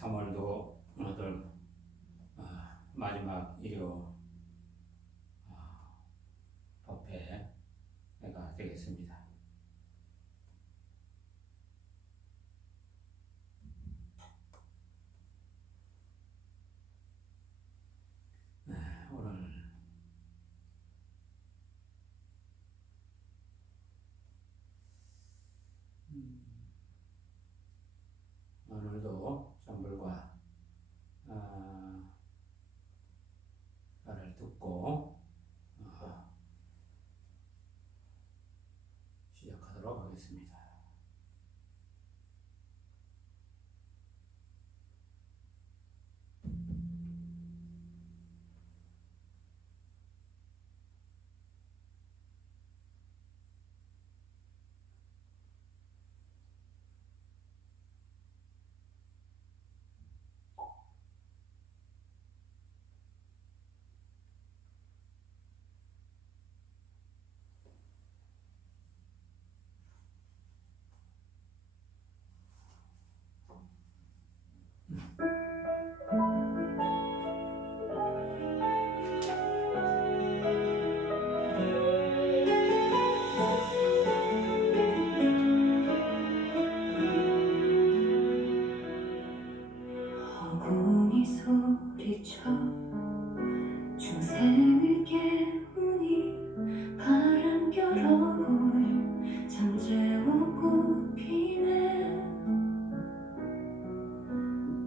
3월도 오늘 마지막 일요 법회가 되겠습니다. 오늘도 정불과 말을 듣고 시작하도록 하겠습니다. 어금니 소리쳐 중생을 깨우니 바람결 어금을 잠재우고 피네.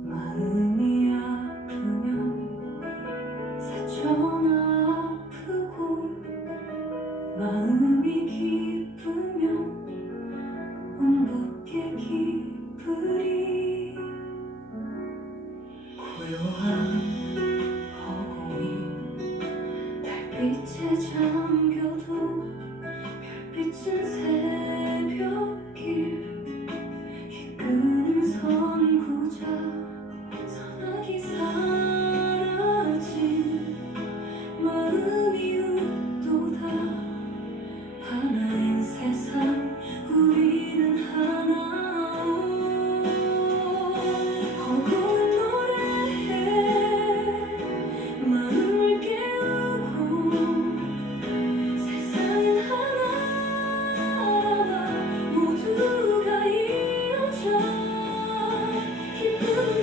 마음이 아프면 사천하 아프고 마음이 기쁘면 온붓게 기쁘리. 고요한 허공이 달빛에 잠겨도 별빛은 새벽길 이끄는 선구자 선악이 사라진 마음이 웃도다. 하나인 세상 우리는 하나오. 허공은 노래해 마음을 깨우고 세상은 하나라 모두가 이어져 기쁨은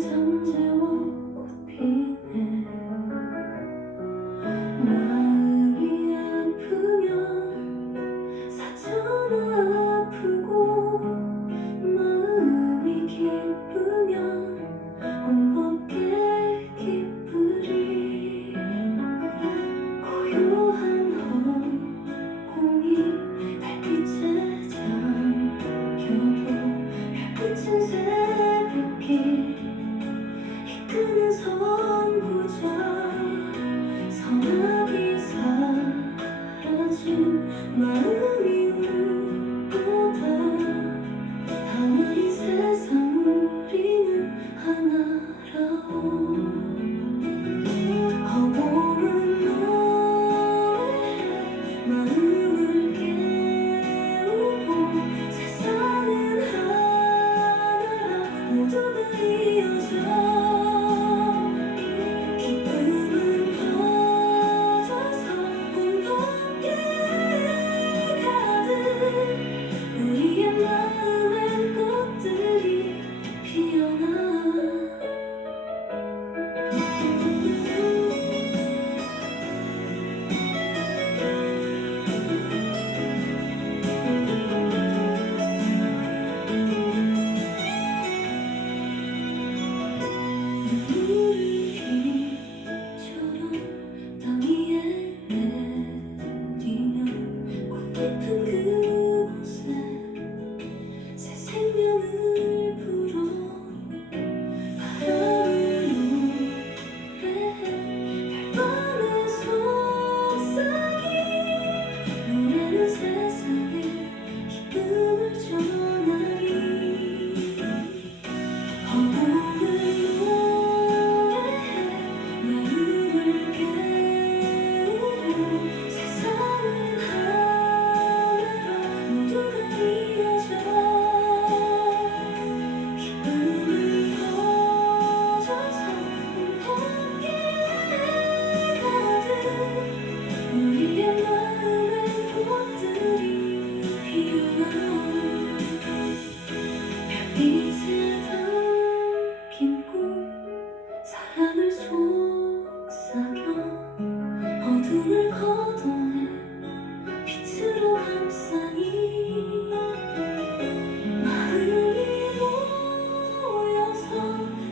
잠재워 꽃 피네 마음이 아프면 사잖아 아프고 마음이 기쁘면 온 법게 기쁘리 고요한 허공이 달빛에 잠겨도 별빛은 새벽길 이끄는 선구자 성악이 사라진 마음이 울보다 하나인 세상 우리는 하나라오 허공은 노래해 마음을 깨우고 세상은 하나라 모두가 이어져 기쁨은 퍼져서 온 밖에 가득 우리의 마음엔 꽃들이 피어나 눈물은 비처럼 땅 위에 내리면 꽃 깊은 그곳에 새 생명을 불어 바람을 노래해 별밤의 속삭임 노래는 세상에 기쁨을 전하리 허공을 노래해 마음을 깨우고 세상은 하나라 모두가 이어져 기쁨을 퍼져서 온 밖에 가득 우리의 마음엔 꽃들이 피어나 별빛에 담긴 꿈 사랑을 속삭여 어둠을 걷어내 빛으로 감싸니 마음이 모여서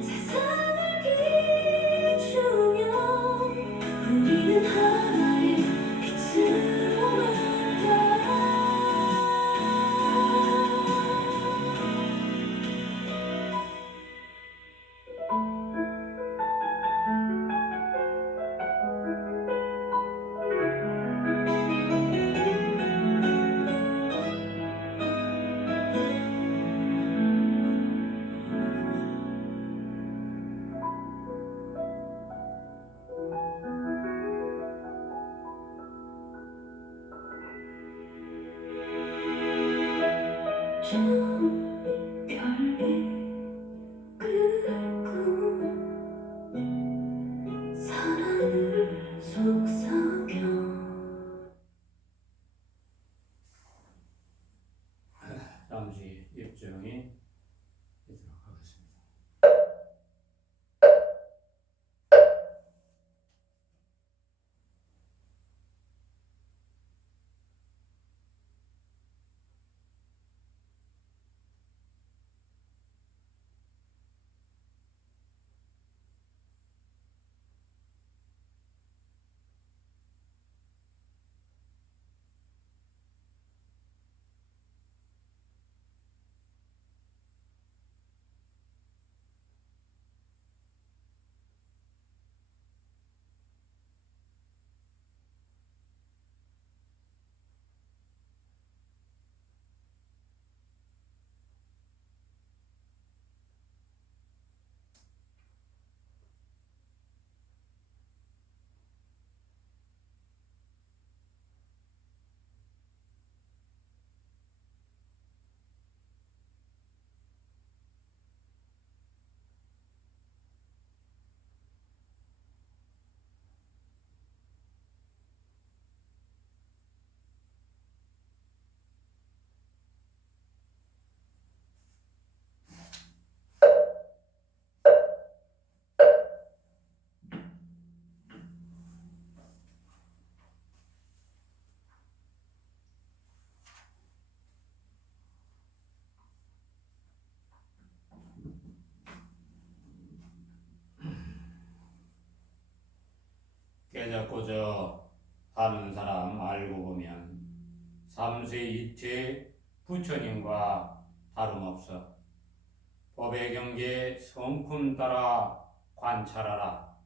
세상을 비추며 우리는 하나의 빛으로 만나 저 별빛 끄고 사랑을 속삭여 잠시 입증이 있도록 하겠습니다. 깨닫고저 하는 사람 알고 보면 삼세이체 부처님과 다름없어. 법의 경계 성품 따라 관찰하라.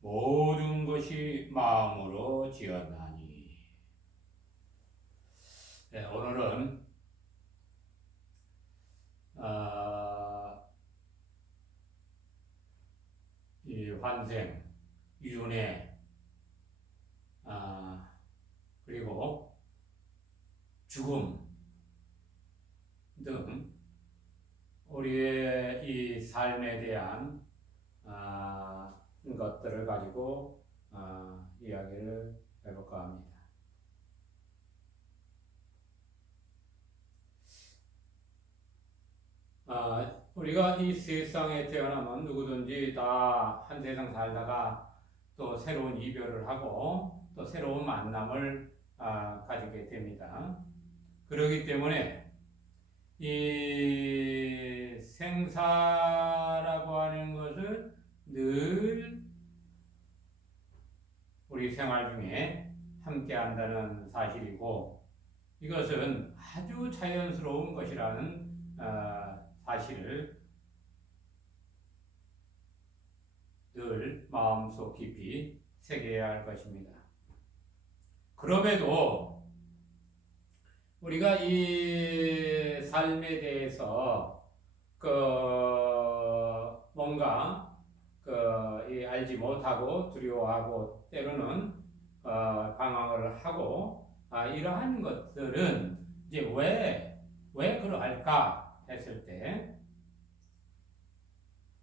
모든 것이 마음으로 지었나니. 네, 오늘은 이 환생, 윤회, 그리고 죽음 등 우리의 이 삶에 대한 것들을 가지고 이야기를 해볼까 합니다. 우리가 이 세상에 태어나면 누구든지 다 한 세상 살다가 또 새로운 이별을 하고 또 새로운 만남을 가지게 됩니다. 그렇기 때문에 이 생사라고 하는 것을 늘 우리 생활 중에 함께 한다는 사실이고, 이것은 아주 자연스러운 것이라는 사실을 늘 마음속 깊이 새겨야 할 것입니다. 그럼에도 우리가 이 삶에 대해서 뭔가 알지 못하고 두려워하고 때로는 방황을 하고 이러한 것들은 이제 왜 그러할까 했을 때,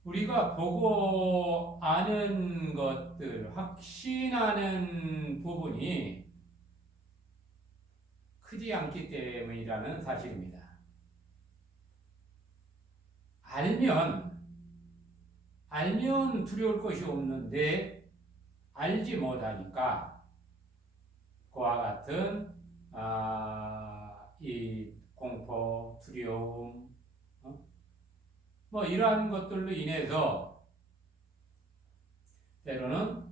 우리가 보고 아는 것들, 확신하는 부분이 크지 않기 때문이라는 사실입니다. 알면 두려울 것이 없는데 알지 못하니까 그와 같은 이 공포, 두려움, 뭐 이러한 것들로 인해서 때로는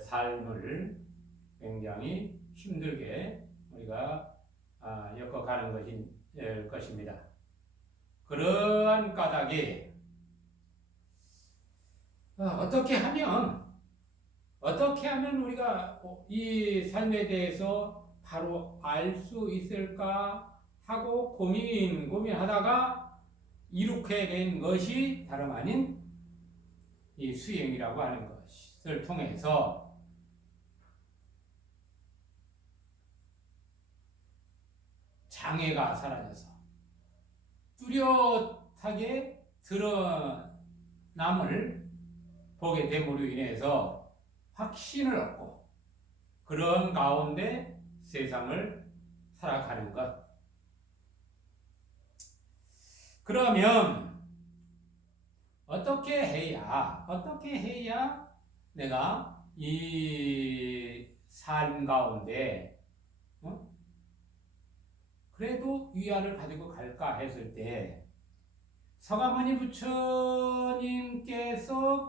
삶을 굉장히 힘들게 우리가 엮어가는 것입니다. 그러한 까닭에 어떻게 하면 우리가 이 삶에 대해서 바로 알 수 있을까 하고 고민하다가 이룩해 된 것이 다름 아닌 이 수행이라고 하는 것을 통해서 장애가 사라져서 뚜렷하게 드러남을 보게 됨으로 인해서 확신을 얻고 그런 가운데 세상을 살아가는 것. 그러면 어떻게 해야 내가 이 삶 가운데 그래도 위안을 가지고 갈까 했을 때, 서가모니 부처님께서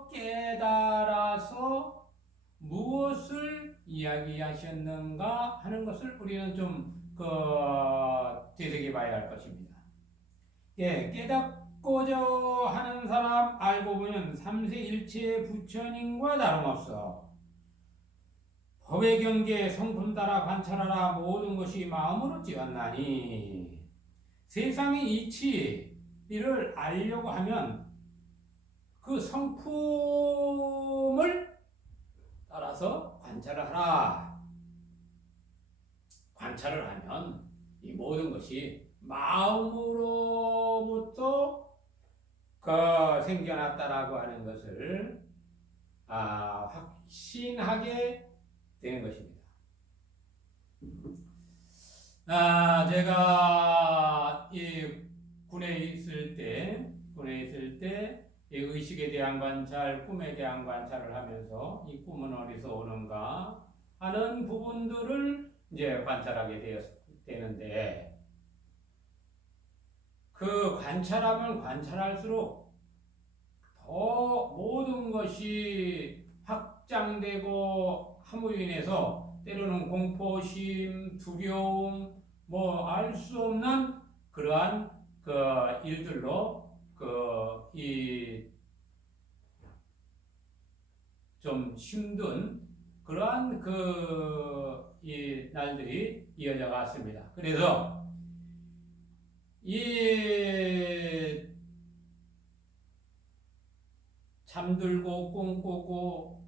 깨달아서 무엇을 이야기하셨는가 하는 것을 우리는 좀 되새겨 봐야 할 것입니다. 깨닫고자 하는 사람 알고 보면 삼세일체 부처님과 다름없어. 법의 경계 성품 따라 관찰하라. 모든 것이 마음으로 지었나니. 세상의 이치를 알려고 하면 그 성품을 따라서 관찰을 하라. 관찰을 하면 이 모든 것이 마음으로부터 생겨났다라고 하는 것을 확신하게 되는 것입니다. 제가 이 군에 있을 때 이 의식에 대한 관찰, 꿈에 대한 관찰을 하면서 이 꿈은 어디서 오는가 하는 부분들을 이제 관찰하게 되는데, 그 관찰하면 관찰할수록 더 모든 것이 확 확장되고 함으로 인해서 때로는 공포심, 두려움, 뭐 알 수 없는 그러한 그 일들로 그 이 좀 힘든 그러한 그 이 날들이 이어져 갔습니다. 그래서 이 잠들고 꿈꾸고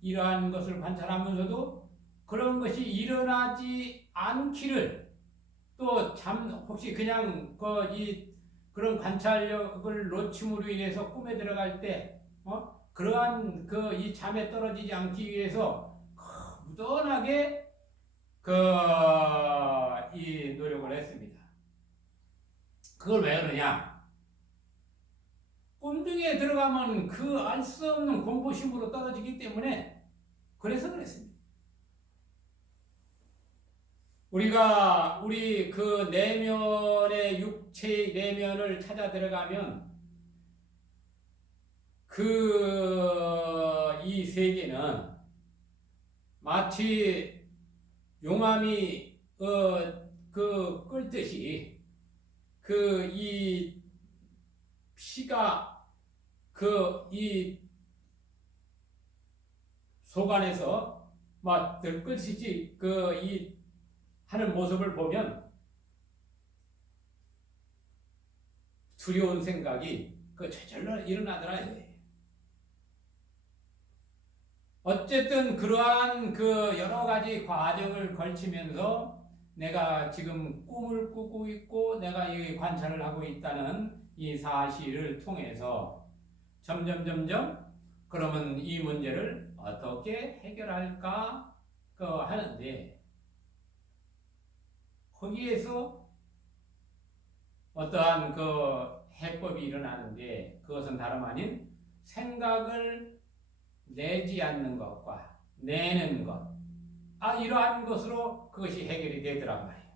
이러한 것을 관찰하면서도 그런 것이 일어나지 않기를 또 혹시 그냥 그런 관찰력을 놓침으로 인해서 꿈에 들어갈 때 그러한 이 잠에 떨어지지 않기 위해서 무던하게 이 노력을 했습니다. 그걸 왜 그러냐? 꿈중에 들어가면 그 알 수 없는 공포심으로 떨어지기 때문에 그래서 그랬습니다. 우리 그 내면의 육체의 내면을 찾아 들어가면 이 세계는 마치 용암이 끓듯이 이 피가 이 속 안에서 막 들끓듯이 이 하는 모습을 보면 두려운 생각이 저절로 일어나더라. 어쨌든 그러한 여러 가지 과정을 걸치면서 내가 지금 꿈을 꾸고 있고 내가 이 관찰을 하고 있다는 이 사실을 통해서 점점 그러면 이 문제를 어떻게 해결할까 하는데 거기에서 어떠한 해법이 일어나는데 그것은 다름 아닌 생각을 내지 않는 것과 내는 것 이러한 것으로 그것이 해결이 되더란 말이에요.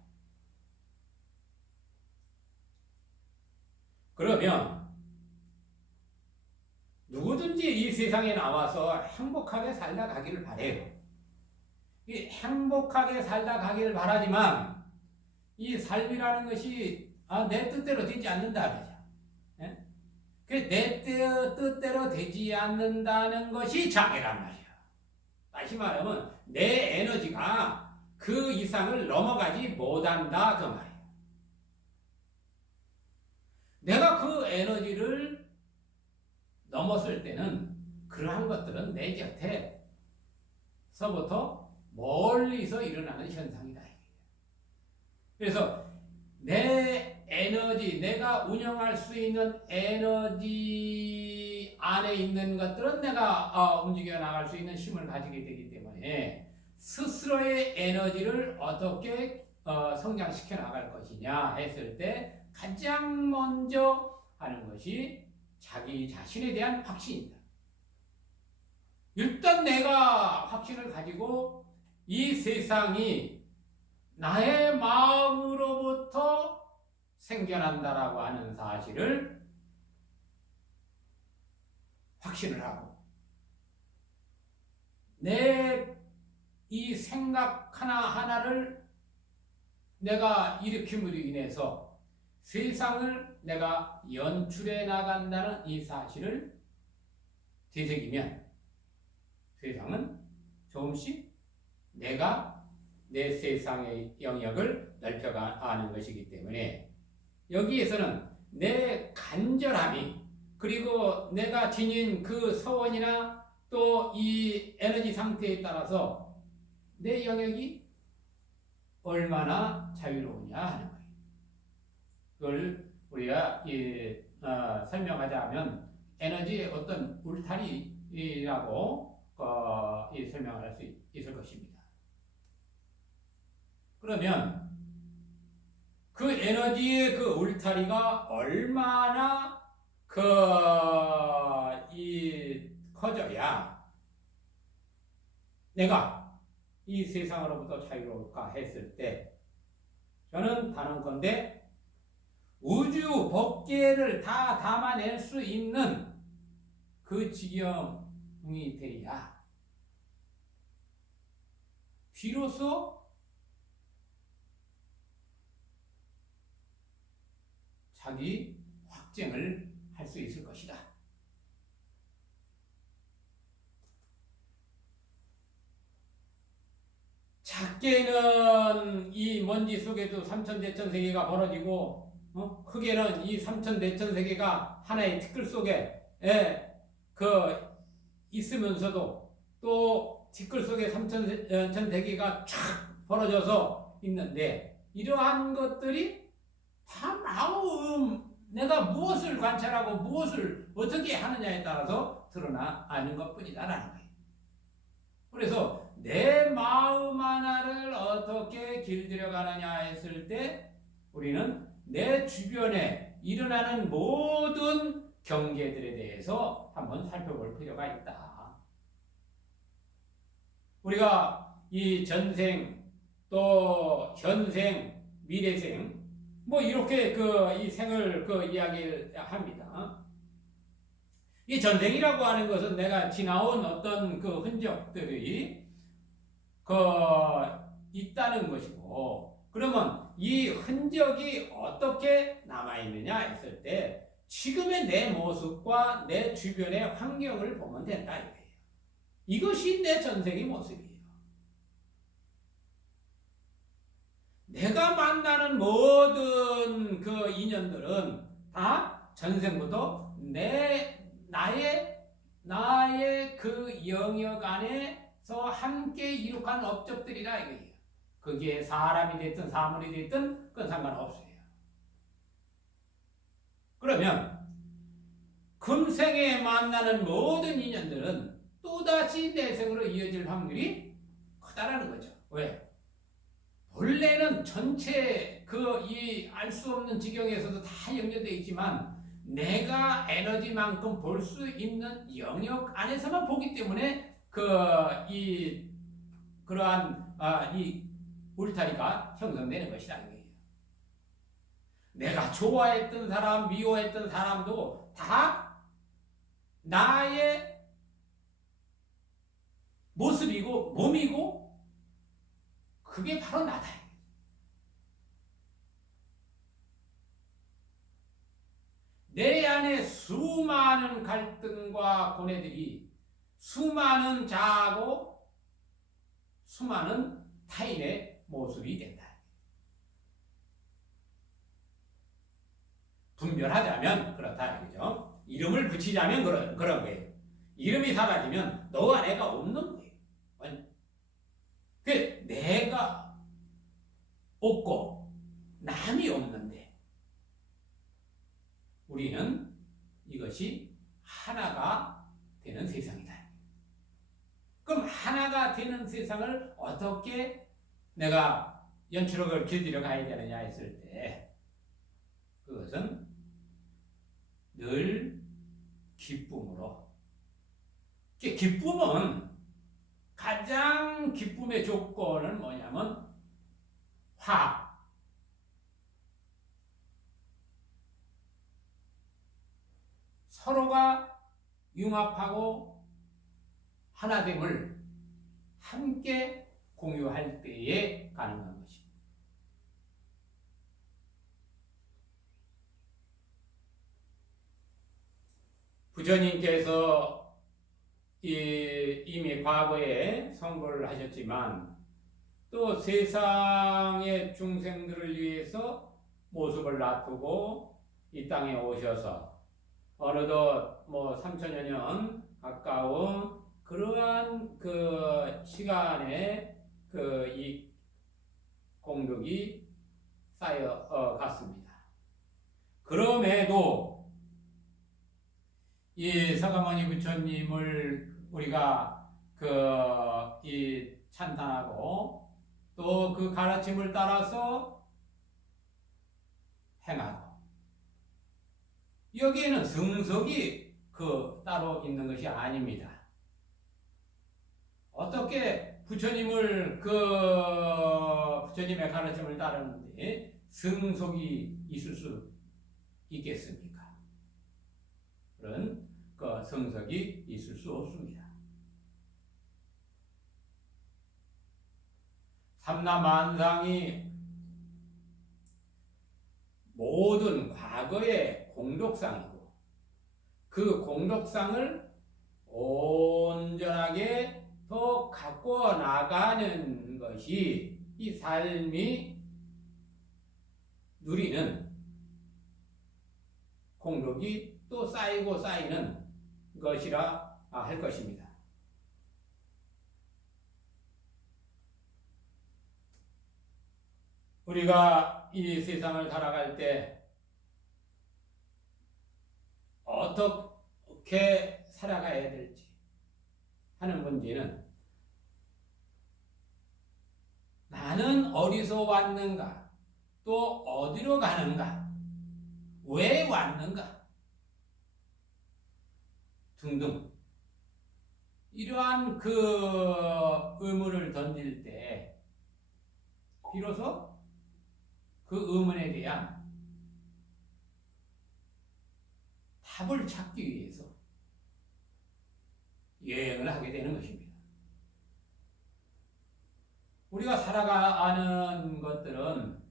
그러면 누구든지 이 세상에 나와서 행복하게 살다 가기를 바래요. 이 행복하게 살다 가기를 바라지만 이 삶이라는 것이 내 뜻대로 되지 않는다 그러죠. 내 뜻대로 되지 않는다는 것이 장애란 말이야. 다시 말하면 내 에너지가 그 이상을 넘어가지 못한다 그 말이야. 내가 그 에너지를 넘었을 때는 그러한 것들은 내 곁에서부터 멀리서 일어나는 현상이다. 그래서 내 에너지, 내가 운영할 수 있는 에너지 안에 있는 것들은 내가 움직여 나갈 수 있는 힘을 가지게 되기 때문에 스스로의 에너지를 어떻게 성장시켜 나갈 것이냐 했을 때 가장 먼저 하는 것이 자기 자신에 대한 확신이다. 일단 내가 확신을 가지고 이 세상이 나의 마음으로부터 생겨난다라고 하는 사실을 확신을 하고 내 이 생각 하나하나를 내가 일으킴으로 인해서 세상을 내가 연출해 나간다는 이 사실을 되새기면 세상은 조금씩 내가 내 세상의 영역을 넓혀가는 것이기 때문에 여기에서는 내 간절함이 그리고 내가 지닌 그 서원이나 또 이 에너지 상태에 따라서 내 영역이 얼마나 자유로우냐 하는 거예요. 그걸 우리가 설명하자면 에너지의 어떤 울타리라고 설명을 할 수 있을 것입니다. 그러면 그 에너지의 그 울타리가 얼마나 커져야 내가 이 세상으로부터 자유로울까 했을 때 저는 단언컨대 우주 법계를 다 담아낼 수 있는 그 지경이 돼야 비로소 자기 확증을 할 수 있을 것이다. 작게는 이 먼지 속에도 삼천대천세계가 벌어지고, 크게는 이 삼천대천세계가 하나의 티끌 속에 있으면서도 또 티끌 속에 삼천대천세계가 촥 벌어져서 있는데, 이러한 것들이 다 내가 무엇을 관찰하고 무엇을 어떻게 하느냐에 따라서 드러나 아는 것뿐이다라는 거예요. 그래서 내 마음 하나를 어떻게 길들여 가느냐 했을 때 우리는 내 주변에 일어나는 모든 경계들에 대해서 한번 살펴볼 필요가 있다. 우리가 이 전생 또 현생 미래생 이렇게 이 생을 이야기를 합니다. 이 전생이라고 하는 것은 내가 지나온 어떤 흔적들이 있다는 것이고, 그러면 이 흔적이 어떻게 남아있느냐 했을 때 지금의 내 모습과 내 주변의 환경을 보면 된다 이거예요. 이것이 내 전생의 모습이에요. 내가 만나는 모든 인연들은 다 전생부터 나의 그 영역 안에서 함께 이룩한 업적들이라 이거예요. 그게 사람이 됐든 사물이 됐든 그건 상관없어요. 그러면 금생에 만나는 모든 인연들은 또다시 내생으로 이어질 확률이 크다라는 거죠. 왜? 본래는 전체 알 수 없는 지경에서도 다 연결되어 있지만 내가 에너지만큼 볼 수 있는 영역 안에서만 보기 때문에 그러한 이 울타리가 형성되는 것이다. 내가 좋아했던 사람, 미워했던 사람도 다 나의 모습이고 몸이고 그게 바로 나다. 내 안에 수많은 갈등과 고뇌들이 수많은 자아고 수많은 타인의 모습이 된다. 분별하자면 그렇다. 그죠? 이름을 붙이자면 그런 거예요. 이름이 사라지면 너와 내가 없는 거예요. 내가 없고 남이 없는데 우리는 이것이 하나가 되는 세상이다. 그럼 하나가 되는 세상을 어떻게 내가 연출력을 길들여 가야 되느냐 했을 때 그것은 늘 기쁨으로. 기쁨은 가장 기쁨의 조건은 뭐냐면 화합. 서로가 융합하고 하나됨을 함께 공유할 때에 가능한 것입니다. 부처님께서 이미 과거에 선고를 하셨지만 또 세상의 중생들을 위해서 모습을 놔두고 이 땅에 오셔서 어느덧 3000여 년 가까운 그러한 시간에 이 공덕이 쌓여 갔습니다. 그럼에도 이 서가모니 부처님을 우리가 이 찬탄하고 또 그 가르침을 따라서 행하고 여기에는 성석이 따로 있는 것이 아닙니다. 어떻게 부처님의 가르침을 따르는데 성속이 있을 수 있겠습니까? 그런 성석이 있을 수 없습니다. 삼라만상이 모든 과거의 공덕상이고 그 공덕상을 온전하게 더 갖고 나가는 것이 이 삶이 누리는 공덕이 또 쌓이고 쌓이는 것이라 할 것입니다. 우리가 이 세상을 살아갈 때 어떻게 살아가야 될지 하는 문제는 나는 어디서 왔는가, 또 어디로 가는가, 왜 왔는가 등등 이러한 그 의문을 던질 때 비로소 그 의문에 대한 답을 찾기 위해서 여행을 하게 되는 것입니다. 우리가 살아가는 것들은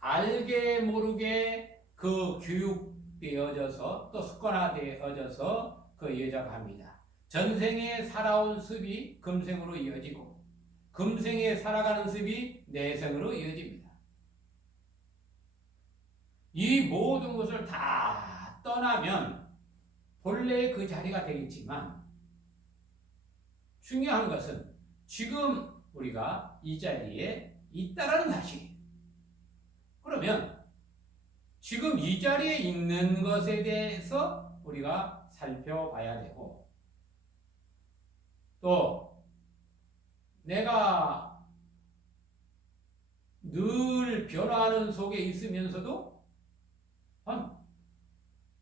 알게 모르게 그 교육되어져서 또 습관화되어져서 그 여정합니다. 전생에 살아온 습이 금생으로 이어지고 금생에 살아가는 습이 내생으로 이어집니다. 이 모든 것을 다 떠나면 본래 그 자리가 되겠지만 중요한 것은 지금 우리가 이 자리에 있다라는 사실이에요. 그러면 지금 이 자리에 있는 것에 대해서 우리가 살펴봐야 되고 또 내가 늘 변화하는 속에 있으면서도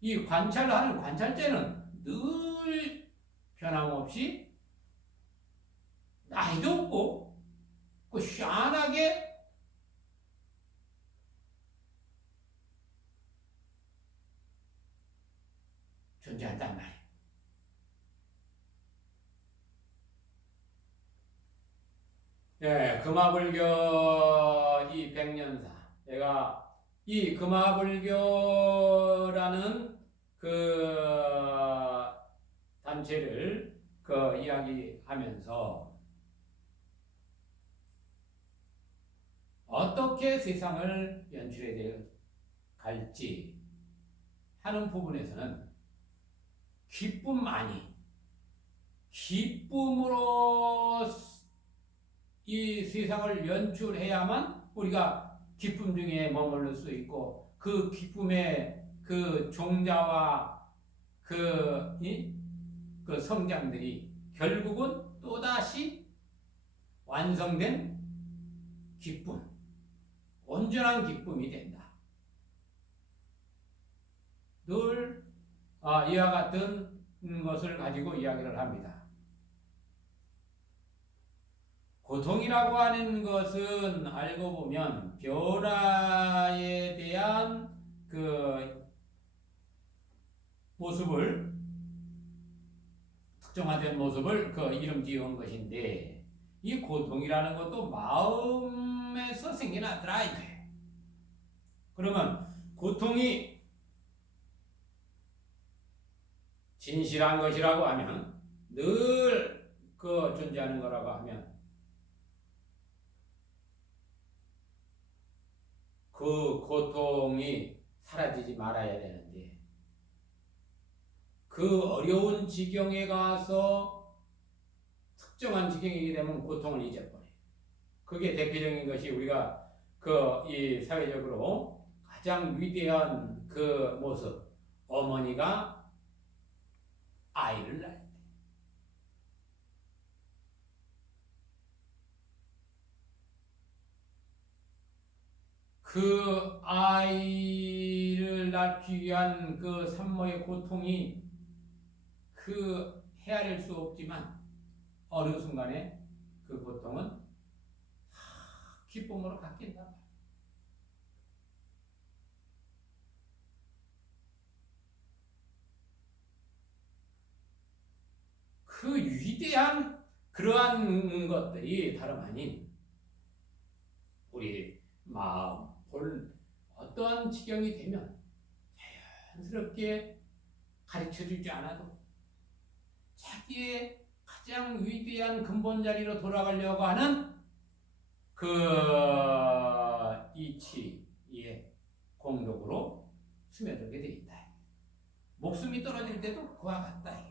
이 관찰하는 관찰자는 늘 변함없이 나이도 없고 그 시원하게 존재한단 말이에요. 네, 금화불교 이 백년사, 내가 이 금화불교라는 그 단체를 그 이야기하면서 어떻게 세상을 연출해 갈지 하는 부분에서는 기쁨으로 이 세상을 연출해야만 우리가 기쁨 중에 머무를 수 있고 그 기쁨의 그 종자와 그 성장들이 결국은 또다시 완성된 기쁨, 온전한 기쁨이 된다. 늘 이와 같은 것을 가지고 이야기를 합니다. 고통이라고 하는 것은 알고 보면 변화에 대한 그 모습을 특정화된 모습을 그 이름 지은 것인데 이 고통이라는 것도 마음에서 생겨나더라 이거예요. 그러면 고통이 진실한 것이라고 하면 늘 그 존재하는 거라고 하면 그 고통이 사라지지 말아야 되는데 그 어려운 지경에 가서 특정한 지경이게 되면 고통을 잊어버려요. 그게 대표적인 것이 우리가 그 이 사회적으로 가장 위대한 그 모습, 어머니가 아이를 낳을 때 그 아이를 낳기 위한 그 산모의 고통이 그 헤아릴 수 없지만 어느 순간에 그 고통은 기쁨으로 바뀐다. 그 위대한 그러한 것들이 다름 아닌 우리 마음, 볼 어떠한 지경이 되면 자연스럽게 가르쳐주지 않아도 자기의 가장 위대한 근본 자리로 돌아가려고 하는 그 이치의 공덕으로 스며들게 돼 있다. 목숨이 떨어질 때도 그와 같다.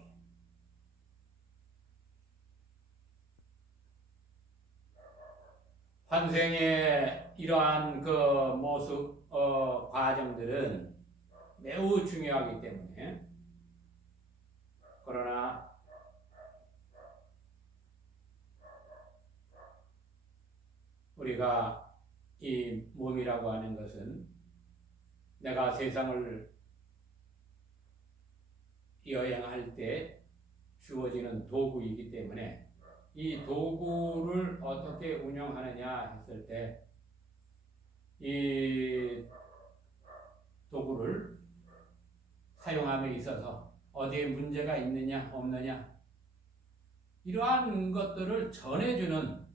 환생의 이러한 그 모습, 과정들은 매우 중요하기 때문에, 그러나 우리가 이 몸이라고 하는 것은 내가 세상을 여행할 때 주어지는 도구이기 때문에 이 도구를 어떻게 운영하느냐 했을 때 이 도구를 사용함에 있어서 어디에 문제가 있느냐 없느냐 이러한 것들을 전해주는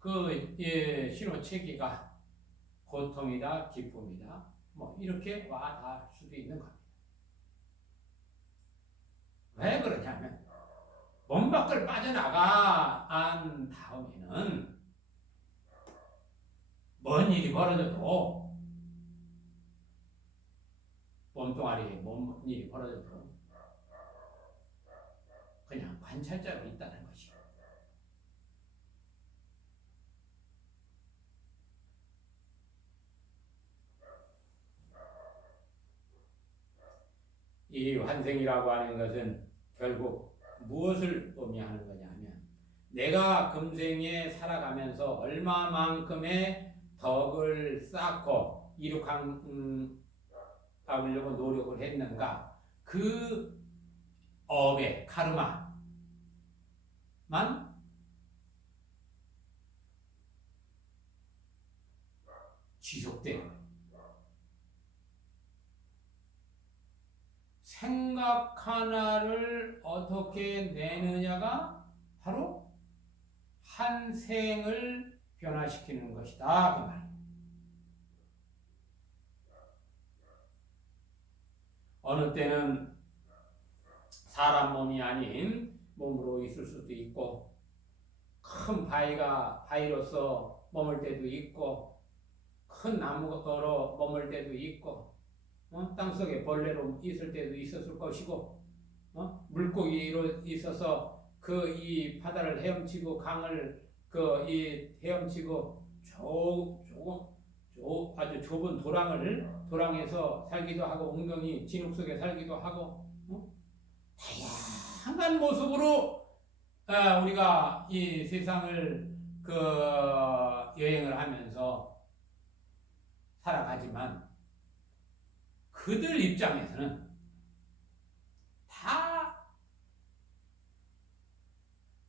그 신호체계가 고통이다 기쁨이다 뭐 이렇게 와 닿을 수도 있는 겁니다. 왜 그러냐면 몸 밖을 빠져나간 다음에는 뭔 일이 벌어져도 몸뚱아리에 뭔 일이 벌어져도 그냥 관찰자로 있다는 것이요. 이 환생이라고 하는 것은 결국 무엇을 의미하는 거냐면 내가 금생에 살아가면서 얼마만큼의 덕을 쌓고 이룩하려고 노력을 했는가 그 업의 카르마만 지속되는 거예요. 생각 하나를 어떻게 내느냐가 바로 한 생을 변화시키는 것이다. 그 말이에요. 어느 때는 사람 몸이 아닌 몸으로 있을 수도 있고 큰 바위로서 머물 때도 있고 큰 나무로 머물 때도 있고 땅속에 벌레로 있을 때도 있었을 것이고 물고기로 있어서 그 이 바다를 헤엄치고 강을 이 헤엄치고 아주 좁은 도랑에서 살기도 하고 웅덩이 진흙 속에 살기도 하고 다양한 모습으로 우리가 이 세상을 여행을 하면서 살아가지만 그들 입장에서는 다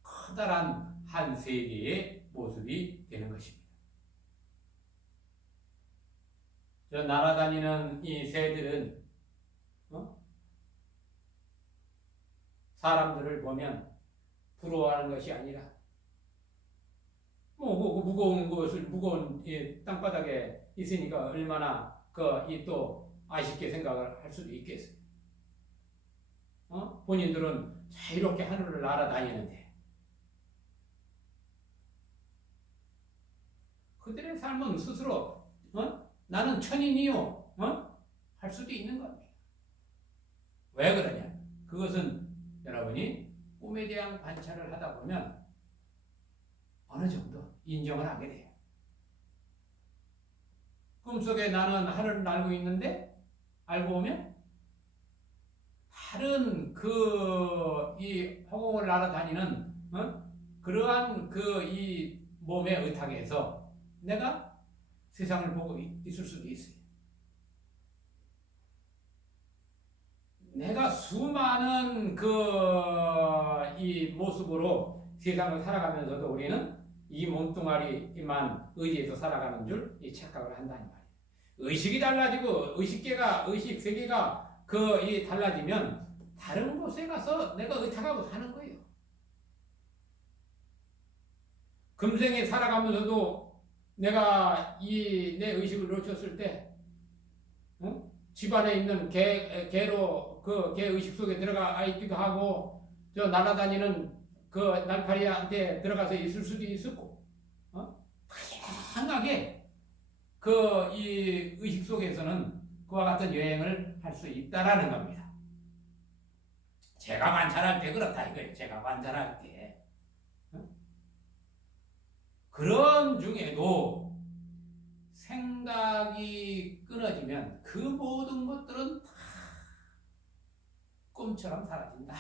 커다란 한 세계의 모습이 되는 것입니다. 저 날아다니는 이 새들은 사람들을 보면 부러워하는 것이 아니라 무거운 땅바닥에 있으니까 얼마나 또 아쉽게 생각을 할 수도 있겠어요. 본인들은 자유롭게 하늘을 날아다니는데 그들의 삶은 스스로 나는 천인이요 할 수도 있는 겁니다. 왜 그러냐? 그것은 여러분이 꿈에 대한 관찰을 하다 보면 어느 정도 인정을 하게 돼요. 꿈속에 나는 하늘을 날고 있는데 알고 보면 다른 이 허공을 날아다니는 그러한 이 몸의 의탁에서 내가 세상을 보고 있을 수도 있어요. 내가 수많은 이 모습으로 세상을 살아가면서도 우리는 이 몸뚱아리만 의지해서 살아가는 줄 착각을 한다는 말이에요. 의식이 달라지고 의식 세계가 달라지면 다른 곳에 가서 내가 의탁하고 사는 거예요. 금생에 살아가면서도 내가 이 내 의식을 놓쳤을 때, 응? 집안에 있는 개로 그 개 의식 속에 들어가 있기도 하고, 저 날아다니는 그 날파리한테 들어가서 있을 수도 있었고, 다양하게 그 이 의식 속에서는 그와 같은 여행을 할 수 있다라는 겁니다. 제가 관찰할 때 그렇다 이거예요. 제가 관찰할 때. 그런 중에도 생각이 끊어지면 그 모든 것들은 다 꿈처럼 사라진다.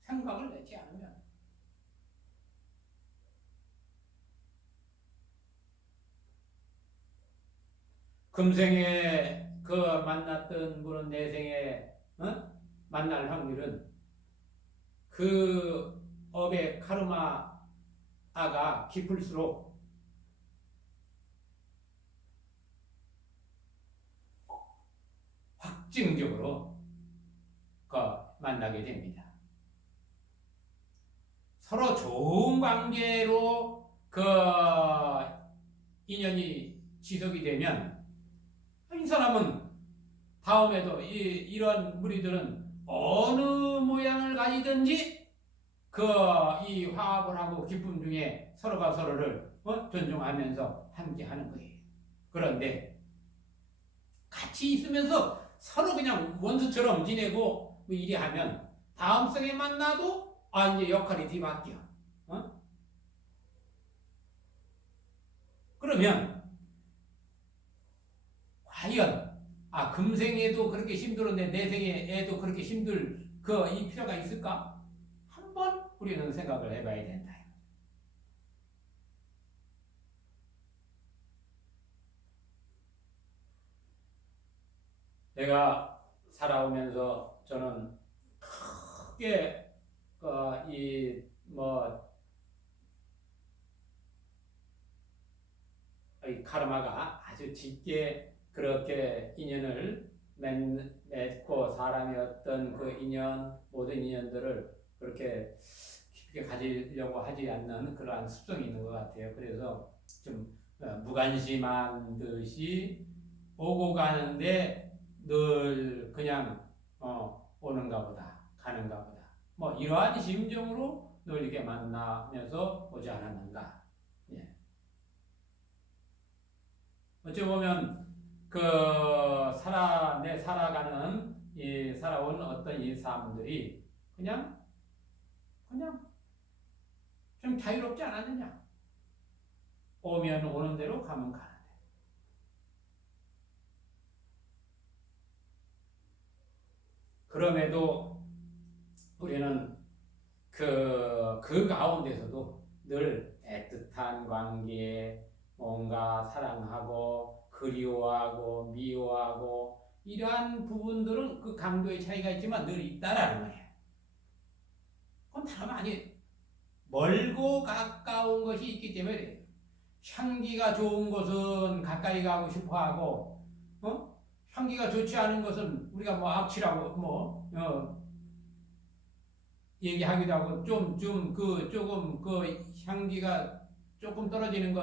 생각을 내지 않으면. 금생에 그 만났던 분은 내생에 만날 확률은 그 업의 카르마가 깊을수록 확증적으로 만나게 됩니다. 서로 좋은 관계로 그 인연이 지속이 되면 이 사람은 다음에도 이런 무리들은 어느 모양을 가지든지 이 화합을 하고 기쁨 중에 서로가 서로를 존중하면서 함께 하는 거예요. 그런데 같이 있으면서 서로 그냥 원수처럼 지내고 이리 하면 다음 생에 만나도 이제 역할이 뒤바뀌어. 그러면 과연 금생에도 그렇게 힘들었는데 내생에도 그렇게 힘들 이 필요가 있을까? 한번 우리는 생각을 해봐야 된다. 내가 살아오면서 저는 크게 이 카르마가 아주 짙게 그렇게 인연을 맺고 사람의 어떤 그 인연, 모든 인연들을 그렇게 깊게 가지려고 하지 않는 그러한 습성이 있는 것 같아요. 그래서 좀 무관심한 듯이 오고 가는데 늘 그냥 오는가 보다, 가는가 보다. 이러한 심정으로 늘 이렇게 만나면서 오지 않았는가. 예. 어찌 보면 살아가는 살아온 어떤 이 사람들이 그냥 좀 자유롭지 않았느냐? 오면 오는 대로 가면 가는 대로. 그럼에도 우리는 그 가운데서도 늘 애틋한 관계, 뭔가 사랑하고 그리워하고 미워하고 이러한 부분들은 그 강도의 차이가 있지만 늘 있다라는 거예요. 그건 다름 아니에요. 멀고 가까운 것이 있기 때문에 향기가 좋은 것은 가까이 가고 싶어하고 향기가 좋지 않은 것은 우리가 악취라고 얘기하기도 하고 조금 향기가 조금 떨어지는 것